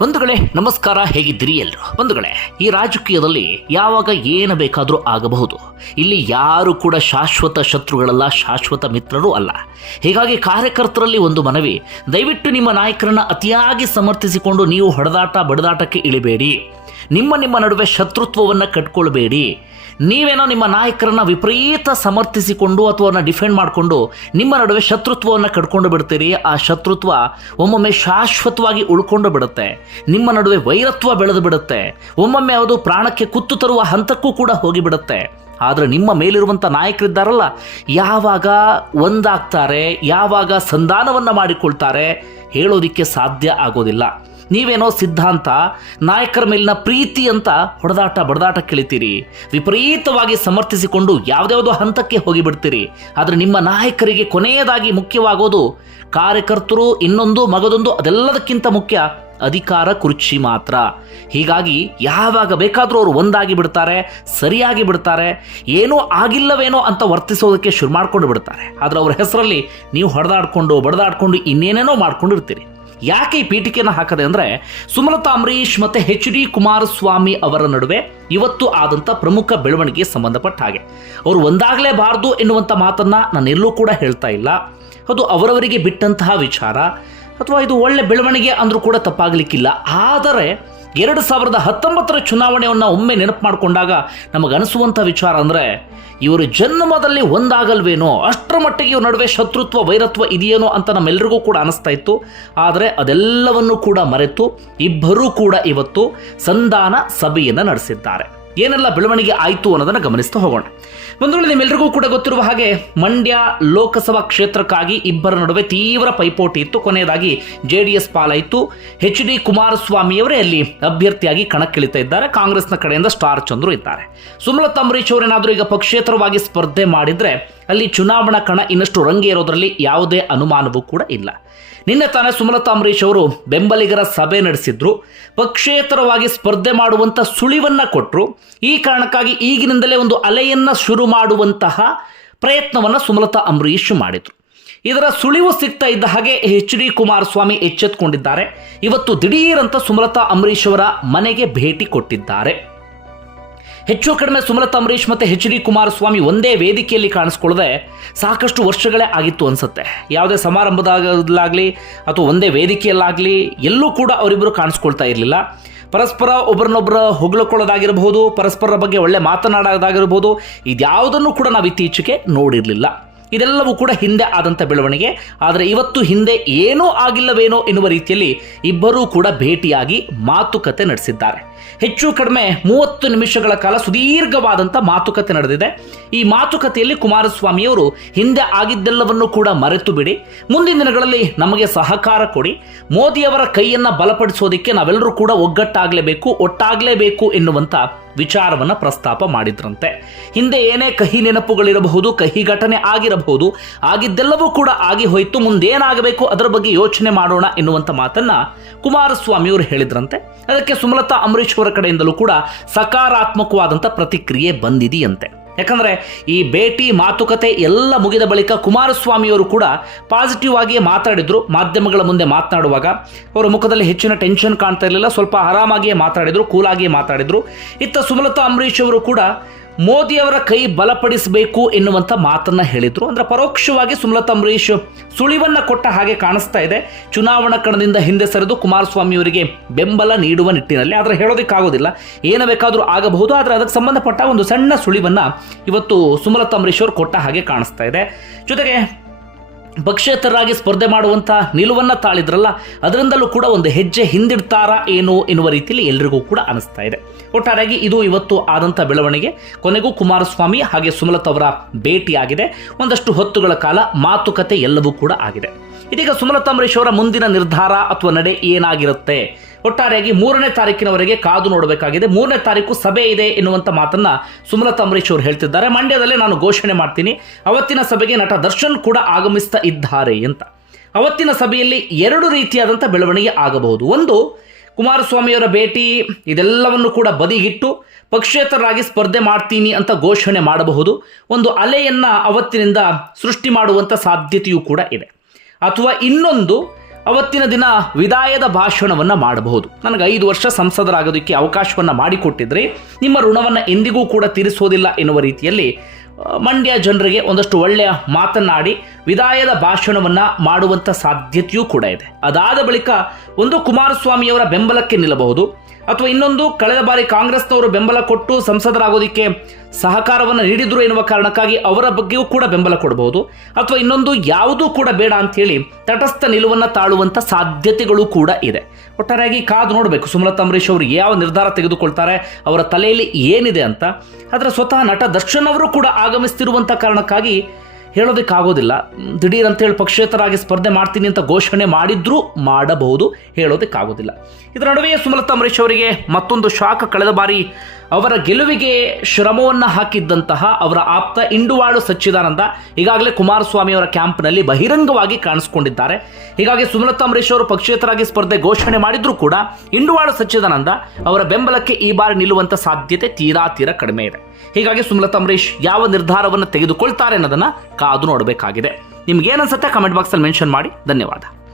ಬಂಧುಗಳೇ, ನಮಸ್ಕಾರ. ಹೇಗಿದ್ದೀರಿ ಎಲ್ರು? ಬಂಧುಗಳೇ, ಈ ರಾಜಕೀಯದಲ್ಲಿ ಯಾವಾಗ ಏನು ಬೇಕಾದರೂ ಆಗಬಹುದು. ಇಲ್ಲಿ ಯಾರು ಕೂಡ ಶಾಶ್ವತ ಶತ್ರುಗಳಲ್ಲ, ಶಾಶ್ವತ ಮಿತ್ರರೂ ಅಲ್ಲ. ಹೀಗಾಗಿ ಕಾರ್ಯಕರ್ತರಲ್ಲಿ ಒಂದು ಮನವಿ, ದಯವಿಟ್ಟು ನಿಮ್ಮ ನಾಯಕರನ್ನ ಅತಿಯಾಗಿ ಸಮರ್ಥಿಸಿಕೊಂಡು ನೀವು ಹೊಡೆದಾಟ, ಬಡದಾಟಕ್ಕೆ ಇಳಿಬೇಡಿ. ನಿಮ್ಮ ನಿಮ್ಮ ನಡುವೆ ಶತ್ರುತ್ವವನ್ನು ಕಟ್ಕೊಳ್ಬೇಡಿ. ನೀವೇನೋ ನಿಮ್ಮ ನಾಯಕರನ್ನ ವಿಪರೀತ ಸಮರ್ಥಿಸಿಕೊಂಡು ಅಥವಾ ಡಿಫೆಂಡ್ ಮಾಡಿಕೊಂಡು ನಿಮ್ಮ ನಡುವೆ ಶತ್ರುತ್ವವನ್ನು ಕಟ್ಕೊಂಡು ಬಿಡ್ತೀರಿ, ಆ ಶತ್ರುತ್ವ ಒಮ್ಮೊಮ್ಮೆ ಶಾಶ್ವತವಾಗಿ ಉಳ್ಕೊಂಡು ಬಿಡುತ್ತೆ. ನಿಮ್ಮ ನಡುವೆ ವೈರತ್ವ ಬೆಳೆದು ಬಿಡುತ್ತೆ. ಒಮ್ಮೊಮ್ಮೆ ಅದು ಪ್ರಾಣಕ್ಕೆ ಕುತ್ತು ತರುವ ಹಂತಕ್ಕೂ ಕೂಡ ಹೋಗಿಬಿಡುತ್ತೆ ಆದರೆ ನಿಮ್ಮ ಮೇಲಿರುವಂಥ ನಾಯಕರಿದ್ದಾರಲ್ಲ, ಯಾವಾಗ ಒಂದಾಗ್ತಾರೆ, ಯಾವಾಗ ಸಂಧಾನವನ್ನು ಮಾಡಿಕೊಳ್ತಾರೆ ಹೇಳೋದಿಕ್ಕೆ ಸಾಧ್ಯ ಆಗೋದಿಲ್ಲ. ನೀವೇನೋ ಸಿದ್ಧಾಂತ, ನಾಯಕರ ಮೇಲಿನ ಪ್ರೀತಿ ಅಂತ ಹೊಡೆದಾಟ ಬಡದಾಟ ಕೇಳಿತೀರಿ. ವಿಪರೀತವಾಗಿ ಸಮರ್ಥಿಸಿಕೊಂಡು ಯಾವುದ್ಯಾವುದೋ ಹಂತಕ್ಕೆ ಹೋಗಿಬಿಡ್ತೀರಿ. ಆದರೆ ನಿಮ್ಮ ನಾಯಕರಿಗೆ ಕೊನೆಯದಾಗಿ ಮುಖ್ಯವಾಗೋದು ಕಾರ್ಯಕರ್ತರು, ಇನ್ನೊಂದು, ಮಗದೊಂದು ಅದೆಲ್ಲದಕ್ಕಿಂತ ಮುಖ್ಯ ಅಧಿಕಾರ ಕುರ್ಚಿ ಮಾತ್ರ. ಹೀಗಾಗಿ ಯಾವಾಗ ಬೇಕಾದರೂ ಅವರು ಒಂದಾಗಿ ಬಿಡ್ತಾರೆ, ಸರಿಯಾಗಿ ಬಿಡ್ತಾರೆ, ಏನೂ ಆಗಿಲ್ಲವೇನೋ ಅಂತ ವರ್ತಿಸೋದಕ್ಕೆ ಶುರು ಮಾಡ್ಕೊಂಡು ಬಿಡ್ತಾರೆ. ಆದರೆ ಅವ್ರ ಹೆಸರಲ್ಲಿ ನೀವು ಹೊಡೆದಾಡ್ಕೊಂಡು, ಬಡದಾಡ್ಕೊಂಡು ಇನ್ನೇನೇನೋ ಮಾಡ್ಕೊಂಡಿರ್ತೀರಿ. ಯಾಕೆ ಈ ಪೀಠಿಕೆಯನ್ನು ಹಾಕದೆ ಅಂದರೆ ಸುಮಲತಾ ಅಂಬರೀಷ್ ಮತ್ತು ಎಚ್ ಡಿ ಕುಮಾರಸ್ವಾಮಿ ಅವರ ನಡುವೆ ಇವತ್ತು ಆದಂಥ ಪ್ರಮುಖ ಬೆಳವಣಿಗೆಗೆ ಸಂಬಂಧಪಟ್ಟ ಹಾಗೆ. ಅವರು ಒಂದಾಗಲೇಬಾರ್ದು ಎನ್ನುವಂಥ ಮಾತನ್ನು ನಾನು ಎಲ್ಲೂ ಕೂಡ ಹೇಳ್ತಾ ಇಲ್ಲ. ಅದು ಅವರವರಿಗೆ ಬಿಟ್ಟಂತಹ ವಿಚಾರ. ಅಥವಾ ಇದು ಒಳ್ಳೆ ಬೆಳವಣಿಗೆ ಅಂದರೂ ಕೂಡ ತಪ್ಪಾಗಲಿಕ್ಕಿಲ್ಲ. ಆದರೆ ಎರಡು ಸಾವಿರದ ಹತ್ತೊಂಬತ್ತರ ಚುನಾವಣೆಯನ್ನು ಒಮ್ಮೆ ನೆನಪು ಮಾಡಿಕೊಂಡಾಗ ನಮಗನಿಸುವಂಥ ವಿಚಾರ ಅಂದರೆ, ಇವರು ಜನ್ಮದಲ್ಲಿ ಒಂದಾಗಲ್ವೇನೋ, ಅಷ್ಟರ ಮಟ್ಟಿಗೆ ಇವ್ರ ನಡುವೆ ಶತ್ರುತ್ವ, ವೈರತ್ವ ಇದೆಯೇನೋ ಅಂತ ನಮ್ಮೆಲ್ಲರಿಗೂ ಕೂಡ ಅನಿಸ್ತಾ ಇತ್ತು. ಆದರೆ ಅದೆಲ್ಲವನ್ನು ಕೂಡ ಮರೆತು, ಇಬ್ಬರೂ ಕೂಡ ಇವತ್ತು ಸಂಧಾನ ಸಭೆಯನ್ನು ನಡೆಸಿದ್ದಾರೆ. ಏನೆಲ್ಲ ಬೆಳವಣಿಗೆ ಆಯಿತು ಅನ್ನೋದನ್ನು ಗಮನಿಸ್ತಾ ಹೋಗೋಣ. ವೇಳೆ ನಿಮ್ಮೆಲ್ಲರಿಗೂ ಕೂಡ ಗೊತ್ತಿರುವ ಹಾಗೆ ಮಂಡ್ಯ ಲೋಕಸಭಾ ಕ್ಷೇತ್ರಕ್ಕಾಗಿ ಇಬ್ಬರ ನಡುವೆ ತೀವ್ರ ಪೈಪೋಟಿ ಇತ್ತು. ಕೊನೆಯದಾಗಿ ಜೆ ಡಿ ಎಸ್ ಪಾಲಾಯಿತು. ಎಚ್ ಡಿ ಕುಮಾರಸ್ವಾಮಿಯವರೇ ಅಲ್ಲಿ ಅಭ್ಯರ್ಥಿಯಾಗಿ ಕಣಕ್ಕಿಳಿತಾ ಇದ್ದಾರೆ. ಕಾಂಗ್ರೆಸ್ನ ಕಡೆಯಿಂದ ಸ್ಟಾರ್ ಚಂದ್ರು ಇದ್ದಾರೆ. ಸುಮಲತಾ ಅಂಬರೀಶ್ ಅವರೇನಾದರೂ ಈಗ ಪಕ್ಷೇತರವಾಗಿ ಸ್ಪರ್ಧೆ ಮಾಡಿದರೆ ಅಲ್ಲಿ ಚುನಾವಣಾ ಕಣ ಇನ್ನಷ್ಟು ರಂಗೇರೋದ್ರಲ್ಲಿ ಯಾವುದೇ ಅನುಮಾನವೂ ಕೂಡ ಇಲ್ಲ. ನಿನ್ನೆ ತಾನೇ ಸುಮಲತಾ ಅಂಬರೀಶ್ ಅವರು ಬೆಂಬಲಿಗರ ಸಭೆ ನಡೆಸಿದ್ರು. ಪಕ್ಷೇತರವಾಗಿ ಸ್ಪರ್ಧೆ ಮಾಡುವಂಥ ಸುಳಿವನ್ನು ಕೊಟ್ಟರು ಈ ಕಾರಣಕ್ಕಾಗಿ ಈಗಿನಿಂದಲೇ ಒಂದು ಅಲೆಯನ್ನು ಶುರು ಮಾಡುವಂತಹ ಪ್ರಯತ್ನವನ್ನು ಸುಮಲತಾ ಅಂಬರೀಷ್ ಮಾಡಿದರು. ಇದರ ಸುಳಿವು ಸಿಗ್ತಾ ಇದ್ದ ಹಾಗೆ ಎಚ್ ಡಿ ಕುಮಾರಸ್ವಾಮಿ ಎಚ್ಚೆತ್ಕೊಂಡಿದ್ದಾರೆ. ಇವತ್ತು ದಿಢೀರಂತ ಸುಮಲತಾ ಅಂಬರೀಷ್ ಅವರ ಮನೆಗೆ ಭೇಟಿ ಕೊಟ್ಟಿದ್ದಾರೆ. ಹೆಚ್ಚು ಕಡಿಮೆ ಸುಮಲತಾ ಅಂಬರೀಶ್ ಮತ್ತು ಎಚ್ ಡಿ ಕುಮಾರಸ್ವಾಮಿ ಒಂದೇ ವೇದಿಕೆಯಲ್ಲಿ ಕಾಣಿಸ್ಕೊಳ್ಳದೆ ಸಾಕಷ್ಟು ವರ್ಷಗಳೇ ಆಗಿತ್ತು ಅನ್ಸುತ್ತೆ. ಯಾವುದೇ ಸಮಾರಂಭದಾಗಲಾಗಲಿ ಅಥವಾ ಒಂದೇ ವೇದಿಕೆಯಲ್ಲಾಗಲಿ ಎಲ್ಲೂ ಕೂಡ ಅವರಿಬ್ಬರು ಕಾಣಿಸ್ಕೊಳ್ತಾ ಇರಲಿಲ್ಲ. ಪರಸ್ಪರ ಒಬ್ಬರನ್ನೊಬ್ಬರ ಹೊಗಳಕೊಳ್ಳೋದಾಗಿರಬಹುದು, ಪರಸ್ಪರರ ಬಗ್ಗೆ ಒಳ್ಳೆ ಮಾತನಾಡೋದಾಗಿರ್ಬೋದು ಇದ್ಯಾವುದನ್ನು ಕೂಡ ನಾವು ಇತ್ತೀಚೆಗೆ ನೋಡಿರಲಿಲ್ಲ. ಇದೆಲ್ಲವೂ ಕೂಡ ಹಿಂದೆ ಆದಂಥ ಬೆಳವಣಿಗೆ. ಆದರೆ ಇವತ್ತು ಹಿಂದೆ ಏನೂ ಆಗಿಲ್ಲವೇನೋ ಎನ್ನುವ ರೀತಿಯಲ್ಲಿ ಇಬ್ಬರೂ ಕೂಡ ಭೇಟಿಯಾಗಿ ಮಾತುಕತೆ ನಡೆಸಿದ್ದಾರೆ. ಹೆಚ್ಚು ಕಡಿಮೆ ಮೂವತ್ತು ನಿಮಿಷಗಳ ಕಾಲ ಸುದೀರ್ಘವಾದಂಥ ಮಾತುಕತೆ ನಡೆದಿದೆ. ಈ ಮಾತುಕತೆಯಲ್ಲಿ ಕುಮಾರಸ್ವಾಮಿಯವರು ಹಿಂದೆ ಆಗಿದ್ದೆಲ್ಲವನ್ನು ಕೂಡ ಮರೆತು ಬಿಡಿ. ಮುಂದಿನ ದಿನಗಳಲ್ಲಿ ನಮಗೆ ಸಹಕಾರ ಕೊಡಿ. ಮೋದಿಯವರ ಕೈಯನ್ನು ಬಲಪಡಿಸೋದಕ್ಕೆ ನಾವೆಲ್ಲರೂ ಕೂಡ ಒಗ್ಗಟ್ಟಾಗಲೇಬೇಕು, ಒಟ್ಟಾಗಲೇಬೇಕು ಎನ್ನುವಂಥ ವಿಚಾರವನ್ನು ಪ್ರಸ್ತಾಪ ಮಾಡಿದ್ರಂತೆ. ಹಿಂದೆ ಏನೇ ಕಹಿ ನೆನಪುಗಳಿರಬಹುದು, ಕಹಿ ಘಟನೆ ಆಗಿರಬಹುದು, ಆಗಿದ್ದೆಲ್ಲವೂ ಕೂಡ ಆಗಿ ಹೋಯಿತು, ಮುಂದೇನಾಗಬೇಕು ಅದರ ಬಗ್ಗೆ ಯೋಚನೆ ಮಾಡೋಣ ಎನ್ನುವಂಥ ಮಾತನ್ನ ಕುಮಾರಸ್ವಾಮಿಯವರು ಹೇಳಿದ್ರಂತೆ. ಅದಕ್ಕೆ ಸುಮಲತಾ ಅಂಬರೀಶ್ ಅವರ ಕಡೆಯಿಂದಲೂ ಕೂಡ ಸಕಾರಾತ್ಮಕವಾದಂಥ ಪ್ರತಿಕ್ರಿಯೆ ಬಂದಿದೆಯಂತೆ. ಯಾಕಂದರೆ ಈ ಭೇಟಿ, ಮಾತುಕತೆ ಎಲ್ಲ ಮುಗಿದ ಬಳಿಕ ಕುಮಾರಸ್ವಾಮಿಯವರು ಕೂಡ ಪಾಸಿಟಿವ್ ಆಗಿಯೇ ಮಾತಾಡಿದರು. ಮಾಧ್ಯಮಗಳ ಮುಂದೆ ಮಾತನಾಡುವಾಗ ಅವರ ಮುಖದಲ್ಲಿ ಹೆಚ್ಚಿನ ಟೆನ್ಷನ್ ಕಾಣ್ತಾ ಇರಲಿಲ್ಲ. ಸ್ವಲ್ಪ ಆರಾಮಾಗಿಯೇ ಮಾತಾಡಿದರು, ಕೂಲಾಗಿಯೇ ಮಾತಾಡಿದರು. ಇತ್ತ ಸುಮಲತಾ ಅಂಬರೀಷ್ ಅವರು ಕೂಡ ಮೋದಿಯವರ ಕೈ ಬಲಪಡಿಸಬೇಕು ಎನ್ನುವಂಥ ಮಾತನ್ನು ಹೇಳಿದರು. ಅಂದ್ರೆ ಪರೋಕ್ಷವಾಗಿ ಸುಮಲತಾ ಅಂಬರೀಶ್ ಸುಳಿವನ್ನು ಕೊಟ್ಟ ಹಾಗೆ ಕಾಣಿಸ್ತಾ ಇದೆ. ಚುನಾವಣಾ ಕಣದಿಂದ ಹಿಂದೆ ಸರಿದು ಕುಮಾರಸ್ವಾಮಿ ಅವರಿಗೆ ಬೆಂಬಲ ನೀಡುವ ನಿಟ್ಟಿನಲ್ಲಿ. ಆದರೆ ಹೇಳೋದಕ್ಕಾಗೋದಿಲ್ಲ. ಏನು ಬೇಕಾದರೂ ಆಗಬಹುದು. ಆದರೆ ಅದಕ್ಕೆ ಸಂಬಂಧಪಟ್ಟ ಒಂದು ಸಣ್ಣ ಸುಳಿವನ್ನು ಇವತ್ತು ಸುಮಲತಾ ಅಂಬರೀಶ್ ಅವರು ಕೊಟ್ಟ ಹಾಗೆ ಕಾಣಿಸ್ತಾ ಇದೆ. ಜೊತೆಗೆ ಪಕ್ಷೇತರರಾಗಿ ಸ್ಪರ್ಧೆ ಮಾಡುವಂಥ ನಿಲುವನ್ನು ತಾಳಿದ್ರಲ್ಲ, ಅದರಿಂದಲೂ ಕೂಡ ಒಂದು ಹೆಜ್ಜೆ ಹಿಂದಿಡ್ತಾರಾ ಏನು ಎನ್ನುವ ರೀತಿಯಲ್ಲಿ ಎಲ್ರಿಗೂ ಕೂಡ ಅನಿಸ್ತಾ ಇದೆ. ಒಟ್ಟಾರೆಯಾಗಿ ಇದು ಇವತ್ತು ಆದಂಥ ಬೆಳವಣಿಗೆ. ಕೊನೆಗೂ ಕುಮಾರಸ್ವಾಮಿ ಹಾಗೆ ಸುಮಲತ್ ಅವರ ಭೇಟಿಯಾಗಿದೆ. ಒಂದಷ್ಟು ಹೊತ್ತುಗಳ ಕಾಲ ಮಾತುಕತೆ ಎಲ್ಲವೂ ಕೂಡ ಆಗಿದೆ. ಇದೀಗ ಸುಮಲತಾ ಅಂಬರೀಶ್ ಅವರ ಮುಂದಿನ ನಿರ್ಧಾರ ಅಥವಾ ನಡೆ ಏನಾಗಿರುತ್ತೆ? ಒಟ್ಟಾರೆಯಾಗಿ ಮೂರನೇ ತಾರೀಕಿನವರೆಗೆ ಕಾದು ನೋಡಬೇಕಾಗಿದೆ. ಮೂರನೇ ತಾರೀಕು ಸಭೆ ಇದೆ ಎನ್ನುವಂಥ ಮಾತನ್ನ ಸುಮಲತಾ ಅಂಬರೀಶ್ ಅವರು ಹೇಳ್ತಿದ್ದಾರೆ. ಮಂಡ್ಯದಲ್ಲೇ ನಾನು ಘೋಷಣೆ ಮಾಡ್ತೀನಿ. ಅವತ್ತಿನ ಸಭೆಗೆ ನಟ ದರ್ಶನ್ ಕೂಡ ಆಗಮಿಸ್ತಾ ಇದ್ದಾರೆ ಅಂತ. ಅವತ್ತಿನ ಸಭೆಯಲ್ಲಿ ಎರಡು ರೀತಿಯಾದಂಥ ಬೆಳವಣಿಗೆ ಆಗಬಹುದು. ಒಂದು ಕುಮಾರಸ್ವಾಮಿಯವರ ಭೇಟಿ, ಇದೆಲ್ಲವನ್ನು ಕೂಡ ಬದಿಗಿಟ್ಟು ಪಕ್ಷೇತರರಾಗಿ ಸ್ಪರ್ಧೆ ಮಾಡ್ತೀನಿ ಅಂತ ಘೋಷಣೆ ಮಾಡಬಹುದು. ಒಂದು ಅಲೆಯನ್ನು ಅವತ್ತಿನಿಂದ ಸೃಷ್ಟಿ ಮಾಡುವಂಥ ಸಾಧ್ಯತೆಯೂ ಕೂಡ ಇದೆ. ಅಥವಾ ಇನ್ನೊಂದು ಅವತ್ತಿನ ದಿನ ವಿದಾಯದ ಭಾಷಣವನ್ನ ಮಾಡಬಹುದು. ನನಗೆ ಐದು ವರ್ಷ ಸಂಸದರಾಗೋದಕ್ಕೆ ಅವಕಾಶವನ್ನು ಮಾಡಿಕೊಟ್ಟಿದ್ರೆ ನಿಮ್ಮ ಋಣವನ್ನು ಎಂದಿಗೂ ಕೂಡ ತೀರಿಸೋದಿಲ್ಲ ಎನ್ನುವ ರೀತಿಯಲ್ಲಿ ಮಂಡ್ಯ ಜನರಿಗೆ ಒಂದಷ್ಟು ಒಳ್ಳೆಯ ಮಾತನಾಡಿ ವಿದಾಯದ ಭಾಷಣವನ್ನು ಮಾಡುವಂಥ ಸಾಧ್ಯತೆಯೂ ಕೂಡ ಇದೆ. ಅದಾದ ಬಳಿಕ ಒಂದು ಕುಮಾರಸ್ವಾಮಿಯವರ ಬೆಂಬಲಕ್ಕೆ ನಿಲ್ಲಬಹುದು. ಅಥವಾ ಇನ್ನೊಂದು, ಕಳೆದ ಬಾರಿ ಕಾಂಗ್ರೆಸ್ನವರು ಬೆಂಬಲ ಕೊಟ್ಟು ಸಂಸದರಾಗೋದಿಕ್ಕೆ ಸಹಕಾರವನ್ನು ನೀಡಿದ್ರು ಎನ್ನುವ ಕಾರಣಕ್ಕಾಗಿ ಅವರ ಬಗ್ಗೆಯೂ ಕೂಡ ಬೆಂಬಲ ಕೊಡಬಹುದು ಅಥವಾ ಇನ್ನೊಂದು, ಯಾವುದೂ ಕೂಡ ಬೇಡ ಅಂತೇಳಿ ತಟಸ್ಥ ನಿಲುವನ್ನು ತಾಳುವಂಥ ಸಾಧ್ಯತೆಗಳು ಕೂಡ ಇದೆ. ಒಟ್ಟಾರೆಯಾಗಿ ಕಾದು ನೋಡಬೇಕು ಸುಮಲತಾ ಅಂಬರೀಶ್ ಅವರು ಯಾವ ನಿರ್ಧಾರ ತೆಗೆದುಕೊಳ್ತಾರೆ, ಅವರ ತಲೆಯಲ್ಲಿ ಏನಿದೆ ಅಂತ. ಆದರೆ ಸ್ವತಃ ನಟ ದರ್ಶನ್ ಅವರು ಕೂಡ ಆಗಮಿಸ್ತಿರುವಂಥ ಕಾರಣಕ್ಕಾಗಿ ಹೇಳೋದಕ್ಕಾಗೋದಿಲ್ಲ. ದಿಢೀರ್ ಅಂತೇಳಿ ಪಕ್ಷೇತರಾಗಿ ಸ್ಪರ್ಧೆ ಮಾಡ್ತೀನಿ ಅಂತ ಘೋಷಣೆ ಮಾಡಿದ್ರೂ ಮಾಡಬಹುದು, ಹೇಳೋದಕ್ಕಾಗೋದಿಲ್ಲ. ಇದರ ನಡುವೆಯೇ ಸುಮಲತಾ ಅಂಬರೀಶ್ ಅವರಿಗೆ ಮತ್ತೊಂದು ಶಾಖ ಕಳೆದ ಬಾರಿ ಅವರ ಗೆಲುವಿಗೆ ಶ್ರಮವನ್ನು ಹಾಕಿದ್ದಂತಹ ಅವರ ಆಪ್ತ ಇಂಡುವಾಳು ಸಚ್ಚಿದಾನಂದ ಈಗಾಗಲೇ ಕುಮಾರಸ್ವಾಮಿ ಅವರ ಕ್ಯಾಂಪ್ನಲ್ಲಿ ಬಹಿರಂಗವಾಗಿ ಕಾಣಿಸಿಕೊಂಡಿದ್ದಾರೆ. ಹೀಗಾಗಿ ಸುಮಲತಾ ಅಂಬರೀಶ್ ಅವರು ಪಕ್ಷೇತರಾಗಿ ಸ್ಪರ್ಧೆ ಘೋಷಣೆ ಮಾಡಿದ್ರೂ ಕೂಡ ಇಂಡುವಾಳು ಸಚ್ಚಿದಾನಂದ ಅವರ ಬೆಂಬಲಕ್ಕೆ ಈ ಬಾರಿ ನಿಲ್ಲುವಂತ ಸಾಧ್ಯತೆ ತೀರಾ ತೀರಾ ಕಡಿಮೆ ಇದೆ. ಹೀಗಾಗಿ ಸುಮಲತಾ ಅಂಬರೀಶ್ ಯಾವ ನಿರ್ಧಾರವನ್ನು ತೆಗೆದುಕೊಳ್ತಾರೆ ಅನ್ನೋದನ್ನ ಕಾದು ನೋಡಬೇಕಾಗಿದೆ. ನಿಮ್ಗೆ ಏನನ್ಸುತ್ತೆ ಕಮೆಂಟ್ ಬಾಕ್ಸಲ್ಲಿ ಮೆನ್ಷನ್ ಮಾಡಿ. ಧನ್ಯವಾದ.